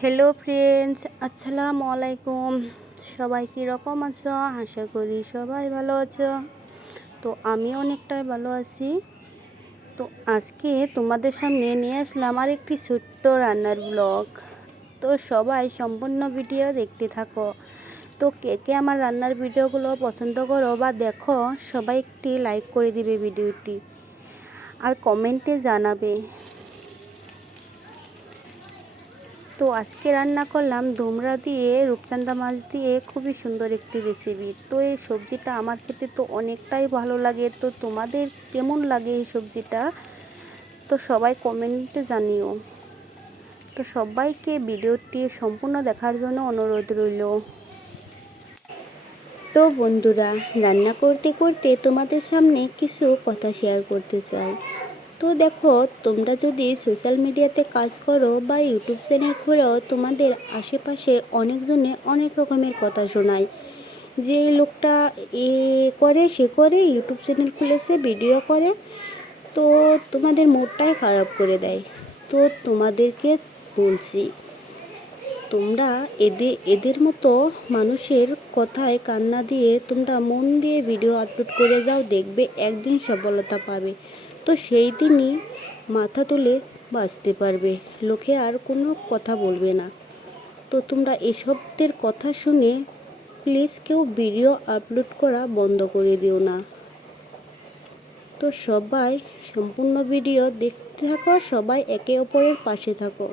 Hello friends, আসসালামু আলাইকুম। সবাই কীরকম আছো? আশা করি সবাই ভালো আছো। তো আমি অনেকটাই ভালো আছি। তো আজকে তোমাদের সামনে নিয়ে আসলাম আর একটি ছোট্ট রান্নার ব্লগ। তো সবাই সম্পূর্ণ ভিডিও দেখতে থাকো। তো কে কে আমার রান্নার ভিডিওগুলো পছন্দ করো বা দেখো, সবাই একটি লাইক করে দিবে ভিডিওটি আর কমেন্টে জানাবে। তো আজকে রান্না করলাম ধুমরা দিয়ে রূপচাঁদা মাছ দিয়ে খুবই সুন্দর একটি রেসিপি। তো এই সবজিটা আমার খেতে তো অনেকটাই ভালো লাগে। তো তোমাদের কেমন লাগে এই সবজিটা? তো সবাই কমেন্টে জানিও। তো সবাইকে ভিডিওটি সম্পূর্ণ দেখার জন্য অনুরোধ রইল। তো বন্ধুরা, রান্না করতে করতে তোমাদের সামনে কিছু কথা শেয়ার করতে চাই। তো দেখো, তোমরা যদি সোশ্যাল মিডিয়াতে কাজ করো বা ইউটিউব চ্যানেল খোলো, তোমাদের আশেপাশে অনেকজনে অনেক রকমের কথা শোনায় যে এই লোকটা এ করে সে করে, ইউটিউব চ্যানেল খুলেছে, ভিডিও করে। তো তোমাদের মুডটাই খারাপ করে দেয়। তো তোমাদেরকে বলছি, তোমরা এদের মতো মানুষের কথায় কান্না দিয়ে তোমরা মন দিয়ে ভিডিও আপলোড করে যাও, দেখবে একদিন সফলতা পাবে। তো সেই দিনই মাথা তুলে বাঁচতে পারবে, লোকে আর কোনো কথা বলবে না। তো তোমরা এসবদের কথা শুনে প্লিজ কেউ ভিডিও আপলোড করা বন্ধ করে দিও না। তো সবাই সম্পূর্ণ ভিডিও দেখতে থাকো, সবাই একে অপরের পাশে থাকো।